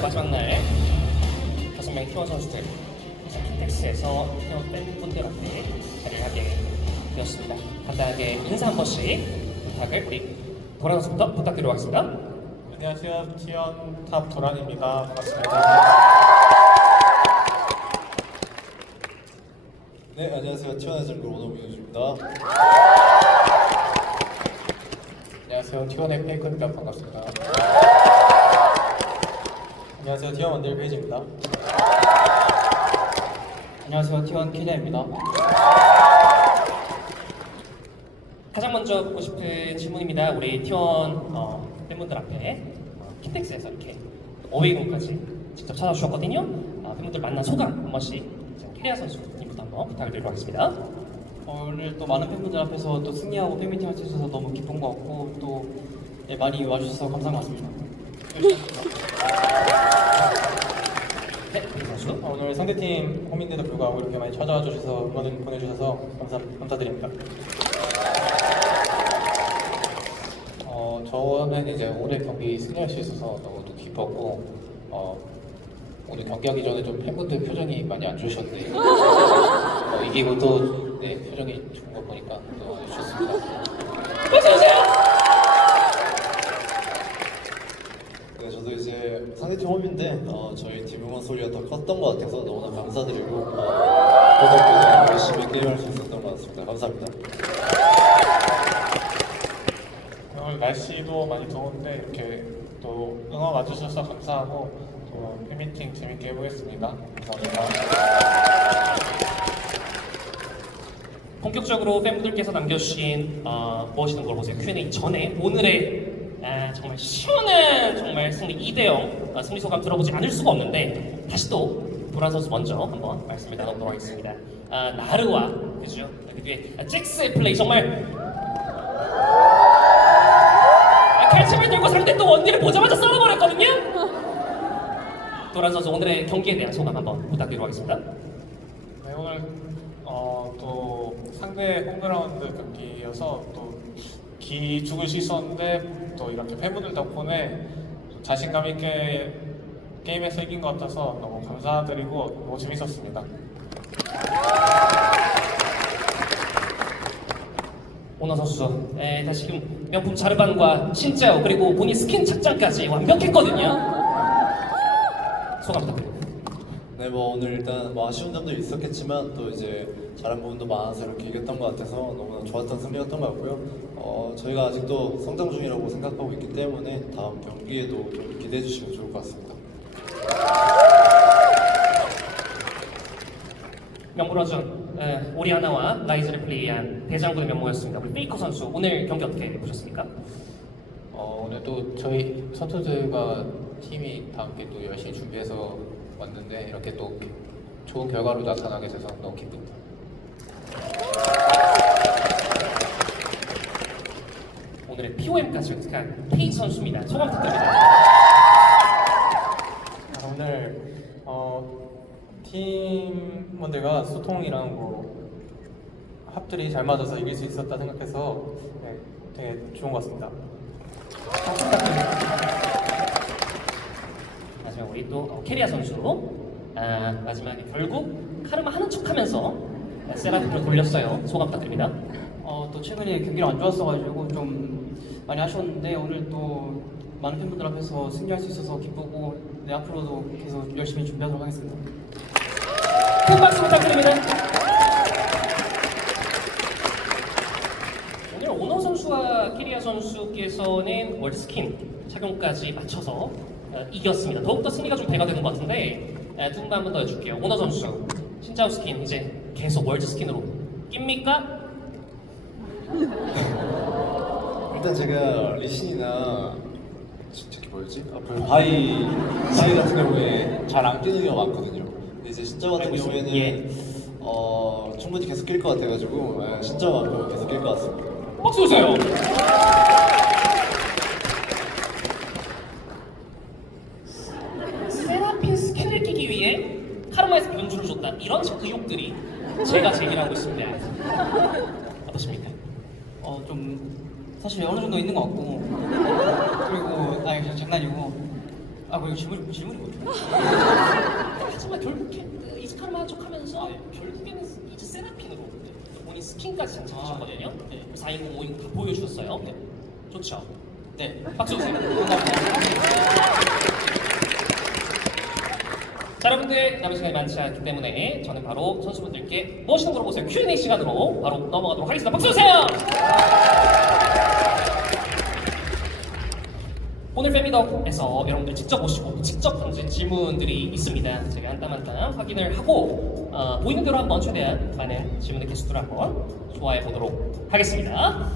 4월의 마지막 날 5명의 T1 선수들 킨텍스에서 T1 팬분들한테 자리를 하게 되었습니다. 간단하게 인사 한 번씩 부탁을 우리 도란 선수부터 부탁드리도록 하겠습니다. 안녕하세요. T1 탑 도란입니다. 반갑습니다. 네, 안녕하세요. T1의 정글 오너 민호주입니다. 안녕하세요. T1의 페이커입니다. 반갑습니다. 안녕하세요. T1 원딜 페이지입니다. 안녕하세요. T1 키자입니다. 가장 먼저 묻고 싶은 질문입니다. 우리 T1 팬분들 앞에 킨텍스에서 이렇게 어웨이홈까지 직접 찾아주셨거든요. 팬분들 만난 소감 한 번씩 키리아 선수님부터 한번 부탁을 드리도록 하겠습니다. 오늘 또 많은 팬분들 앞에서 또 승리하고 팬미팅 할 수 있어서 너무 기쁜 것 같고 또 많이 와주셔서 감사한 것 같습니다. 네, 이 선수. 오늘 상대팀 홈인데도 불구하고 이렇게 많이 찾아와 주셔서 응원을 보내주셔서 감사드립니다. 저는 이제 오늘 경기 승리할 수 있어서 너무도 기뻤고 오늘 경기하기 전에 좀 팬분들 표정이 많이 안 좋으셨는데 이기고 또 표정이 좋은 거 보니까 또 좋습니다. 네, 저도 이제 상대팀 홈인데 저희 팀 응원 소리가 더 컸던 것 같아서 너무나 감사드리고 그 덕분에 열심히 게임할 수 있었던 것 같습니다. 감사합니다. 오늘 날씨도 많이 더운데 이렇게 또 응원 와주셔서 감사하고 또 팬미팅 재밌게 해보겠습니다. 감사합니다. 본격적으로 팬분들께서 남겨주신 무엇이든 걸어보세요 Q&A 전에 오늘의 정말 시원한 정말 승리 2대0 승리 소감 들어보지 않을 수가 없는데 다시 또 도란 선수 먼저 한번 말씀을 나눠보도록 하겠습니다. 나르와 그죠? 그 뒤에 잭스의 플레이 정말 칼침을 들고 상대 또 원딜을 보자마자 썰어버렸거든요. 도란 선수 오늘의 경기에 대한 소감 한번 부탁드리도록 하겠습니다. 네, 오늘 또 상대 홈그라운드 경기여서 또 기죽을 수 있었는데 또 이렇게 팬분들 덕분에 자신감 있게 게임에서 이긴 것 같아서 너무 감사드리고 너무 재밌었습니다. 오너 선수, 다시 지금 명품 자르반과 신짜오 그리고 본인 스킨 착장까지 완벽했거든요. 소감 부탁드립니다. 네, 뭐 오늘 일단 뭐 아쉬운 점도 있었겠지만 또 이제 잘한 부분도 많아서 이렇게 이겼던 것 같아서 너무나 좋았던 승리였던 것 같고요. 저희가 아직도 성장 중이라고 생각하고 있기 때문에 다음 경기에도 좀 기대해 주시면 좋을 것 같습니다. 명불허전 오리아나와 라이즈를 플레이한 대장군의 면모였습니다. 우리 페이커 선수 오늘 경기 어떻게 보셨습니까? 오늘 또 저희 선수들과 팀이 다 함께 또 열심히 준비해서 왔는데 이렇게 또 좋은 결과로 나타나게 돼서 너무 기쁩니다. 오늘의 POM까지 획득한 페이 선수입니다. 소감 부탁드립니다. 오늘 팀원들과 소통이랑 뭐 합들이 잘 맞아서 이길 수 있었다 생각해서 되게 좋은 것 같습니다. 마지막 우리 또 캐리아 선수 마지막에 결국 카르마 하는 척하면서 세라핀을 돌렸어요. 소감 부탁드립니다. 또 최근에 경기를 안 좋았어가지고 좀 많이 아쉬웠는데 오늘 또 많은 팬분들 앞에서 승리할 수 있어서 기쁘고 앞으로도 계속 열심히 준비하도록 하겠습니다. 큰 박수 부탁드립니다. 오늘 오너 선수와 키리아 선수께서는 월스킨 착용까지 맞춰서 이겼습니다. 더욱더 승리가 좀 배가 되는 것 같은데 두 분만 한번 더 해줄게요. 오너 선수 신짜오 스킨 이제 계속 월드 스킨으로 낍니까? 일단 제가 리신이나 특히 뭐였지? 바이 같은 경우에 잘 안 끼는 경우가 많거든요. 근데 이제 신짜 같은 경우에는 예. 충분히 계속 낄 것 같아가지고 신짜만큼은 계속 낄 것 같습니다. 박수 주세요. 세라핀 스킨을 끼기 위해 카르마에서 변주를 줬다. 이런 의혹들이 제가 제기하고 있습니다. 어떠십니까? 좀 사실 어느 정도 있는 것 같고 그리고 아니 장난이고 아 그리고 질문이 뭐죠? 하지만 결국 이스카르만 척하면서 결국에는 이제 세라핀으로 본인 스킨까지 장착하셨거든요. 4인공, 5인공 다 보여주셨어요. 좋죠. 네. 박수 주세요. 자, 여러분들 남은 시간이 많지 않기 때문에 저는 바로 선수분들께 멋있는 걸 보세요. Q&A 시간으로 바로 넘어가도록 하겠습니다. 박수 주세요. 오늘 패미덕에서 여러분들 직접 오시고 직접 던진 질문들이 있습니다. 제가 한 땀 한 땀 확인을 하고 보이는 대로 한번 최대한 많은 질문의 개수들을 한번 소화해 보도록 하겠습니다.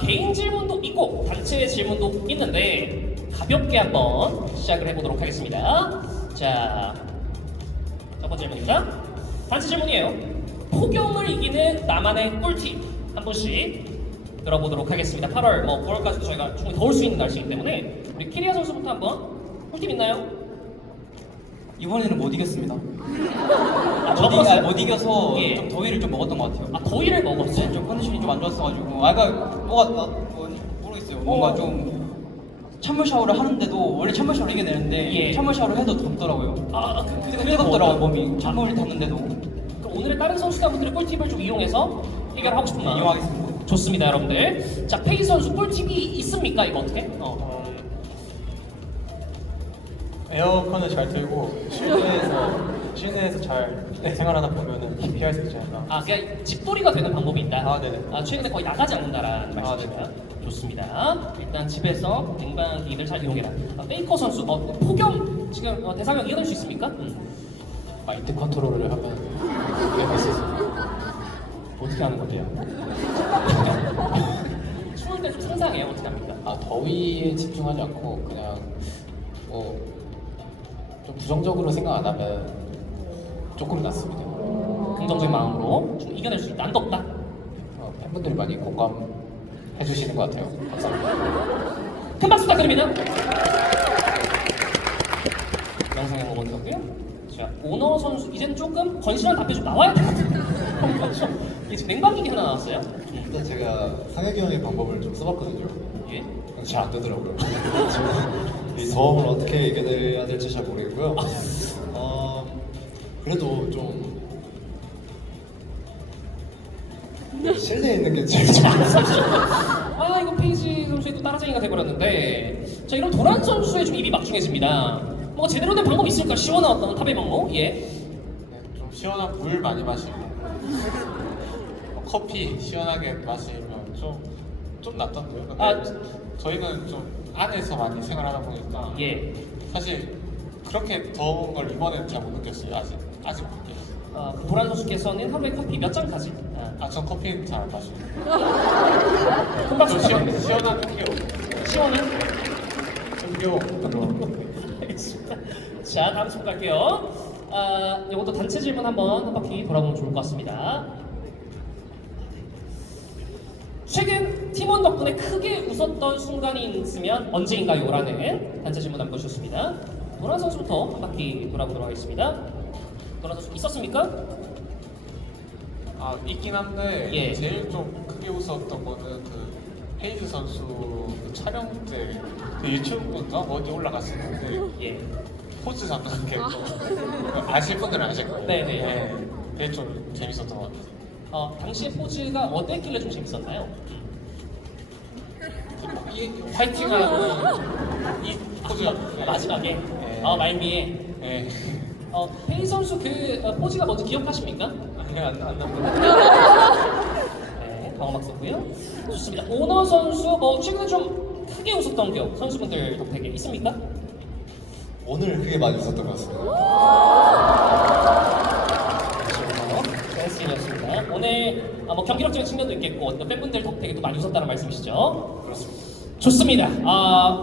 개인 질문도 있고 단체 질문도 있는데 가볍게 한번 시작을 해보도록 하겠습니다. 자, 첫 번째 질문입니다. 단체 질문이에요. 폭염을 이기는 나만의 꿀팁 한 분씩 들어보도록 하겠습니다. 8월, 9월까지도 저희가 충분히 더울 수 있는 날씨이기 때문에 우리 키리아 선수부터 한번 꿀팁 있나요? 이번에는 못 이겼습니다. 접었어요? 못 이겨서 예. 좀 더위를 좀 먹었던 것 같아요. 더위를 먹었어요? 좀 컨디션이 좀 안 좋았어가지고 모르겠어요. 뭔가 좀 찬물 샤워를 하는데도 원래 찬물 샤워를 이겨내는데 예. 찬물 샤워를 해도 덥더라고요. 그래서 뜨겁더라고요 몸이 찬물을 탔는데도. 그럼 오늘의 다른 선수들의 꿀팁을 좀 이용해서 해결하고 싶은 마음 이용하겠습니다. 좋습니다, 여러분들. 자, 페이 선수 꿀팁이 있습니까? 이거 어떻게? 에어컨을 잘 틀고 실내에서 잘 생활하다 보면은 피할 수 있지 않나. 그냥 집돌이가 되는 방법이 있다. 네네. 최근에 거의 나가지 않는다라는 말씀이시죠? 네네. 좋습니다. 일단 집에서 냉방기를 잘 이용해라. 페이커 선수, 폭염 지금 대상을 이겨낼 수 있습니까? 마인드 컨트롤을 하면 이해할 수 있습니다. 어떻게 하는 건데요? 추울 때 좀 상상해요. 어떻게 합니까? 더위에 집중하지 않고 그냥 좀 부정적으로 생각 안 하면 조금 낫습니다. 긍정적인 마음으로 좀 이겨낼 수 있다. 안 덥다. 팬분들이 많이 공감해 주시는 것 같아요. 감사합니다. 큰 박수 부탁드립니다. 영상에 한번 먼저고요. 자, 오너 선수 이제는 조금 건실한 답변이 좀 나와야 될 것 같아요. 그렇죠? 이게 지금 냉방기기 하나 나왔어요. 일단 제가 상혁이 형의 방법을 좀 써봤거든요. 예. 잘 안 되더라고요. 지금 이 더움을 어떻게 이겨내야 될지 잘 모르겠고요. 그래도 좀 실내에 있는 게 제일 좋아요. 이거 페이지 선수의 또 따라쟁이가 돼버렸는데, 자, 이런 도란 선수의 좀 입이 막중해집니다. 뭔가 제대로 된 방법이 있을까? 시원한 어떤 탑의 방법? 예. 좀 시원한 물 많이 마시고 커피 시원하게 마시면 좀 낫던데요. 근데 저희는 좀 안에서 많이 생활하다 보니까 예. 사실 그렇게 더운 걸 이번에는 잘 못 느꼈어요. 아직 못 느꼈어요. 도란 선수께서는 하루에 커피 몇 잔까지? 전 커피는 잘 안 마시고 큰 박수 좀 부탁드립니다. 시원한 음료 시원한? 음료 알겠습니다. 자, 다음 질문 갈게요. 이것도 단체 질문 한번 한 바퀴 돌아보면 좋을 것 같습니다. 최근 팀원 덕분에 크게 웃었던 순간이 있으면 언제인가요? 라는 단체 질문 남겨주셨습니다. 도란 선수부터 한 바퀴 돌아보도록 하겠습니다. 도란 선수 있었습니까? 있긴 한데 예. 제일 좀 크게 웃었던 거는 그 헤이즈 선수 그 촬영 때 그 유튜브인가 어디 올라갔었는데 예. 포즈 잡는 게 또 아실 분들은 아실 거예요. 네네. 그게 좀 재밌었던 것 같아요. 당시의 포즈가 어땠길래 좀 재밌었나요? 이 화이팅하고 이 포즈였는데 마지막에 네. 말미에 네. 페이 선수 그 포즈가 뭔지 기억하십니까? 안 납니다. 네, 방어막 썼고요. 좋습니다. 오너 선수 최근에 좀 크게 웃었던 기억 선수분들 덕택에 있습니까? 오늘 크게 많이 웃었던 것 같습니다. 댄스인이었습니다. 오늘 경기력적인 측면도 있겠고 또 팬분들 덕택에 또 많이 웃었다는 말씀이시죠? 그렇습니다. 좋습니다.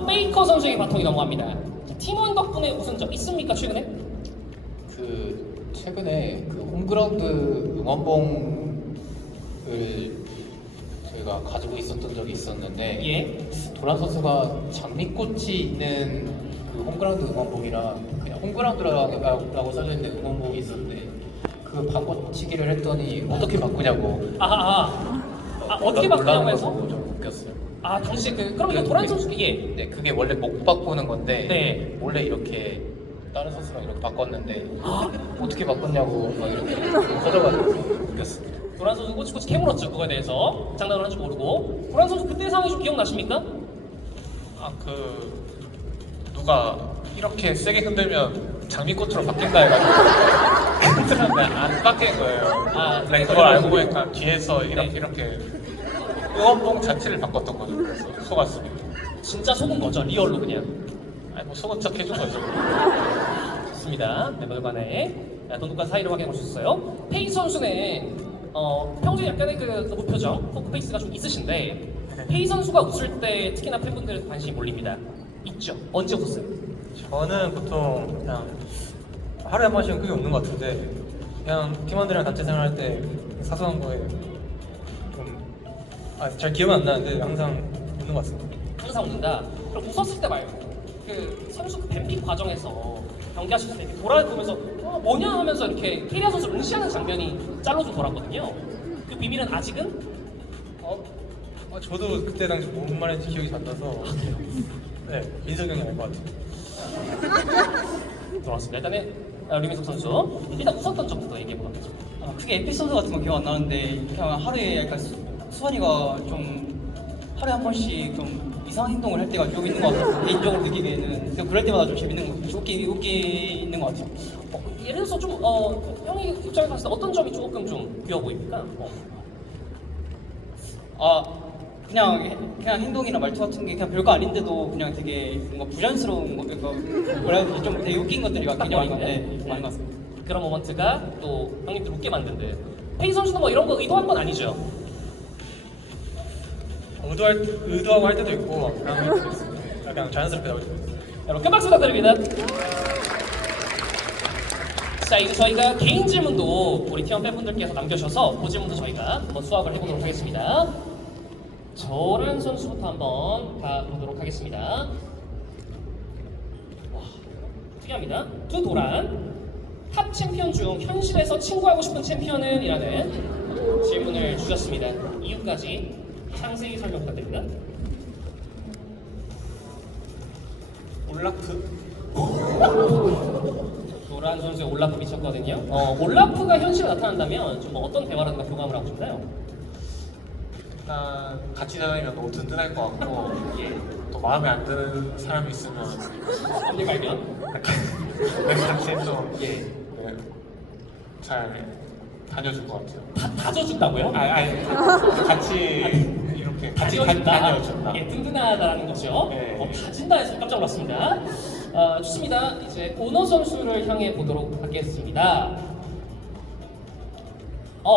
페이커 선수에게 바통이 넘어갑니다. 자, 팀원 덕분에 웃은 적 있습니까 최근에? 최근에 홈그라운드 응원봉을 저희가 가지고 있었던 적이 있었는데 예. 도란 선수가 장미꽃이 있는 그 홈그라운드 응원봉이랑 그냥 홈그라운드라고 써져 있는 응원봉이 있었는데 그 바꿔치기를 했더니 어떻게 바꾸냐고 어떻게 바꾸냐고 해서? 좀 웃겼어요. 아 당시 그럼 이거 도란 선수 예. 네, 그게 원래 목 바꾸는 건데 네. 원래 이렇게 다른 선수랑 이렇게 바꿨는데 어떻게 바꿨냐고 막 이렇게 커져가지고 웃겼습니다. 도란 선수 꼬치꼬치 캐물었죠 그거에 대해서 장난을 한 줄 모르고. 도란 선수 그때 상황이 좀 기억나십니까? 누가 이렇게 세게 흔들면 장미꽃으로 바뀐다 해가지고 흔들었는데 안 바뀐 거예요. 아, 네, 네, 그걸 알고 네. 보니까 뒤에서 이렇게 응원봉 자체를 바꿨던 거죠. 그래서 속았습니다. 진짜 속은 거죠 리얼로 그냥. 아니 뭐 속은 척 해준 거죠. 좋습니다. 멤버들간의 돈독한 사이를 확인해 보셨어요. 페이 선수는 평소에 약간의 그 무표정, 포크페이스가 좀 있으신데 페이 선수가 웃을 때 특히나 팬분들의 관심이 몰립니다. 있죠? 언제 웃었어요? 저는 보통 그냥 하루에 한 번씩은 크게 웃는 것 같은데 그냥 팀원들이랑 단체 생활할 때 사소한 거에 잘 기억은 안 나는데 항상 웃는 것 같습니다. 항상 웃는다. 그럼 웃었을 때 말고 그 선수 그 뱀픽 과정에서 경기하실 때 이렇게 돌아보면서 뭐냐 하면서 이렇게 캐리아 선수 응시하는 장면이 짤로 좀 돌았거든요. 그 비밀은 아직은 저도 그때 당시 뭔 말인지 기억이 잘 안 나서 네, 민석이 형이 알 것 같아요. 돌아왔습니다. 일단은 류민석 선수 일단 웃었던 점부터 얘기해 보도록 하겠습니다. 크게 에피소드 같은 건 기억 안 나는데 그냥 하루에 약간 수환이가 좀 하루에 한 번씩 좀 이상한 행동을 할 때가 좀 있는 것 같아요. 개인적으로 느끼기에는. 근데 그럴 때마다 좀 재밌는 것 같아요. 웃기는 것 같아요. 예를 들어서 좀 형이 입장에 봤을 때 어떤 점이 조금 좀 귀여워 보입니까? 그냥 행동이나 말투 같은 게 그냥 별거 아닌데도 그냥 되게 뭔가 부자연스러운 거, 그러니까 뭐라 해야 되지? 좀 되게 웃긴 것들이 딱 많이 것 보이네. 많은 것 같습니다. 그런 모먼트가 또 형님들 웃게 만든데 페이 선수는 뭐 이런 거 의도한 건 아니죠? 의도하고 할 때도 있고 그냥 할 때도 있습니다. 약간 자연스럽게 나올 때도 있어요. 여러분 큰 박수 부탁드립니다. 자 이제 저희가 개인 질문도 우리 팀원 팬분들께서 남겨주셔서 그 질문도 저희가 한번 수업을 해보도록 하겠습니다. 조란 선수부터 한번 가보도록 하겠습니다. 와, 특이합니다. 두 도란 탑 챔피언 중 현실에서 친구하고 싶은 챔피언은? 이라는 질문을 주셨습니다. 이유까지 상세히 설명 부탁드립니다. 올라프? 도란 선수의 올라프 미쳤거든요. 올라프가 현실에 나타난다면 좀 어떤 대화라든가 교감을 하고 싶나요? 일단 같이 다니면 너무 든든할 것 같고 예. 또 마음에 안 드는 사람이 있으면 언제 발견? 같이 좀 예. 잘 다녀줄 것 같아요. 다져준다고요? 아니 같이 이렇게 같이 다녀준다. 예, 든든하다는 거죠. 네. 다진다 해서 깜짝 놀랐습니다. 좋습니다. 이제 오너 선수를 향해 보도록 하겠습니다.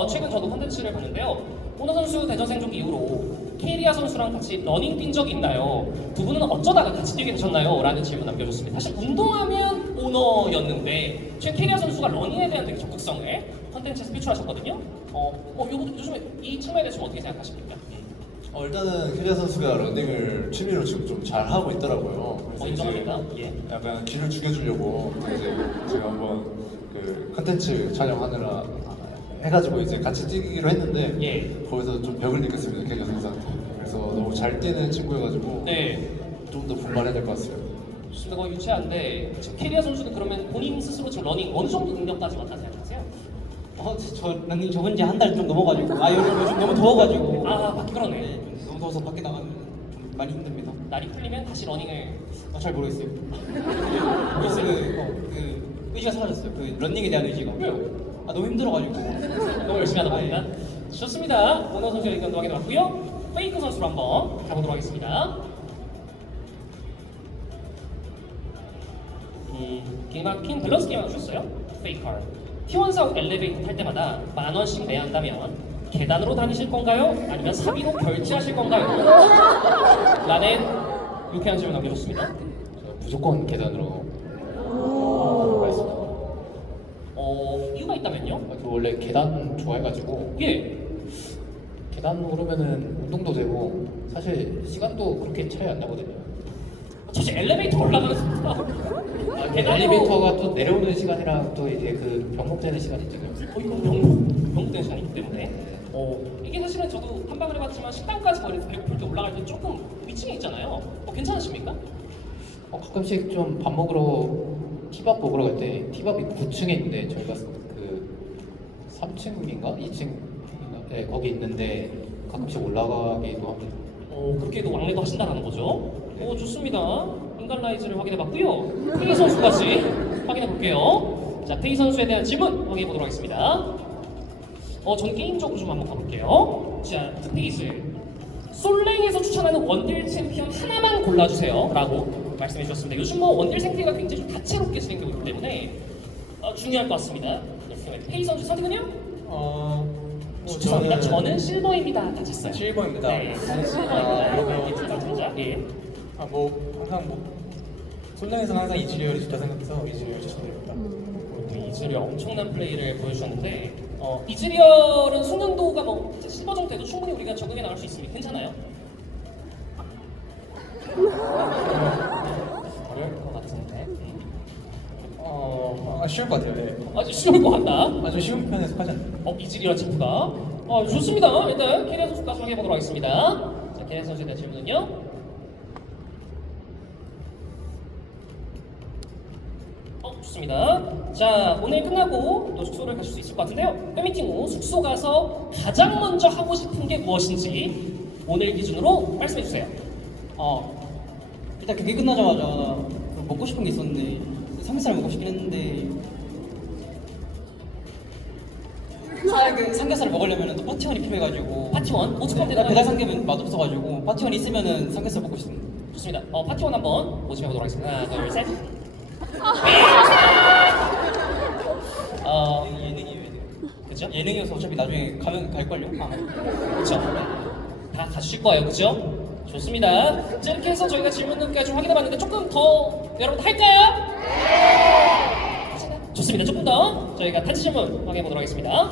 최근 저도 콘텐츠를 봤는데요. 오너 선수 대전 생존 이후로 케리아 선수랑 같이 러닝 뛴 적이 있나요? 두 분은 어쩌다가 같이 뛰게 되셨나요? 라는 질문 남겨줬습니다. 사실 운동하면 오너였는데 최근 케리아 선수가 러닝에 대한 되게 적극성을 콘텐츠에서 표출하셨거든요. 요즘에 이 측면에 대해서 어떻게 생각하십니까? 일단은 캐리아 선수가 러닝을 취미로 지금 좀 잘 하고 있더라고요. 그래서 인정합니다. 이제 예. 약간 기를 죽여주려고 이제 제가 한번 그 컨텐츠 촬영하느라 해가지고 이제 같이 뛰기로 했는데 예. 거기서 좀 벽을 느꼈습니다, 캐리아 선수한테. 그래서 너무 잘 뛰는 친구여가지고 네. 좀 더 분발해야 될 것 같아요. 좋습니다. 거의 유치한데 지금 캐리아 선수는 그러면 본인 스스로 지금 러닝 어느 정도 능력까지 왔다 생각하세요? 저 러닝 저번 주에 한 달 좀 넘어가지고 요즘 너무 더워가지고 밖에 그러네. 네, 좀 너무 더워서 밖에 나가면 좀 많이 힘듭니다. 날이 풀리면 다시 러닝을 잘 모르겠어요. 그래서 그 의지가 사라졌어요. 그 러닝에 대한 의지가. 왜요? 너무 힘들어가지고. 너무 열심히 하다 보니까 좋습니다. 오너 선수의 의견도 확인해봤고요. 페이크 선수로 한번 가보도록 하겠습니다. 기막힌 밸런스 게임 하나 주셨어요. 페이커. T1 사고 엘리베이터 탈 때마다 10,000원씩 내야 한다면 계단으로 다니실 건가요? 아니면 사비로 결제하실 건가요? 라는 유쾌한 질문 남겨줬습니다. 무조건 계단으로 가겠습니다. 이유가 있다면요? 저 원래 계단 좋아해가지고 예. 계단 오르면은 운동도 되고 사실 시간도 그렇게 차이 안 나거든요. 사실 엘리베이터 올라가는 계단으로- 엘리베이터가 또 내려오는 시간이랑 또 이제 그 병목되는 시간이 지금 이거 병목된 시간이기 때문에 이게 사실은 저도 탐방을 해봤지만 식당까지 거리에서 배고플 때 올라갈 때 조금 위층에 있잖아요. 괜찮으십니까? 가끔씩 좀 밥 먹으러 티밥 먹으러 갈 때 티밥이 9층에 있는데 저희가 그 3층인가 2층인가 네, 거기 있는데 가끔씩 올라가기도 합니다. 그렇게도 왕래도 하신다는 거죠. 좋습니다. 인간 라이즈를 확인해봤고요. 페이 선수까지 확인해볼게요. 자, 페이 선수에 대한 질문 확인해보도록 하겠습니다. 저는 개인적으로 좀 한번 가볼게요. 자, 페이즈. 솔랭에서 추천하는 원딜 챔피언 하나만 골라주세요. 라고 말씀해 주셨습니다. 요즘 뭐 원딜 생태가 굉장히 좀 다채롭게 진행되고 있기 때문에 중요할 것 같습니다. 페이 선수 선택은요? 죄송합니다. 저는 실버입니다. 다쳤어요. 실버입니다. 네, 저는 실버입니다. 이 팀장입니다. 예. 항상 솔랭에서는 항상 이즈리얼이 좋다 생각해서 이즈리얼 추천드립니다. 이즈리얼 엄청난 플레이를 보여주셨는데 이즈리얼은 숙련도가 뭐 실버 정도 돼도 충분히 우리가 적응해 나갈 수 있으니 괜찮아요? 어려울 것 같은데. 쉬울 것 같아요. 네. 아주 쉬울 것 같다. 아주 쉬운 편에 속하지 않나요? 이즈리얼 친구가 좋습니다. 일단 캐리어 선수까지 확인해보도록 하겠습니다. 자, 캐리어 선수에 대한 질문은요. 좋습니다. 자, 오늘 끝나고 또 숙소를 가실 수 있을 것 같은데요. 팬미팅 후 숙소 가서 가장 먼저 하고 싶은 게 무엇인지 오늘 기준으로 말씀해주세요. 일단 경기 끝나자마자 먹고 싶은 게 있었는데 삼겹살 먹고 싶긴 했는데 삼겹살을 먹으려면 또 파티원이 필요해가지고 파티원? 오죽하면 되나요? 배달 삼겹은 맛없어가지고 파티원이 있으면은 삼겹살 먹고 싶습니다. 좋습니다. 파티원 한번 모집해보도록 하겠습니다. 하나, 둘, 셋. 예능이에요, 예능. 그죠? 예능이어서 어차피 나중에 가면 갈걸요? 그쵸? 다 가주실 거예요, 그죠? 좋습니다. 자, 이렇게 해서 저희가 질문까지 좀 확인해봤는데 조금 더 여러분 할까요? 네! 좋습니다. 조금 더 저희가 단체 질문 확인해보도록 하겠습니다.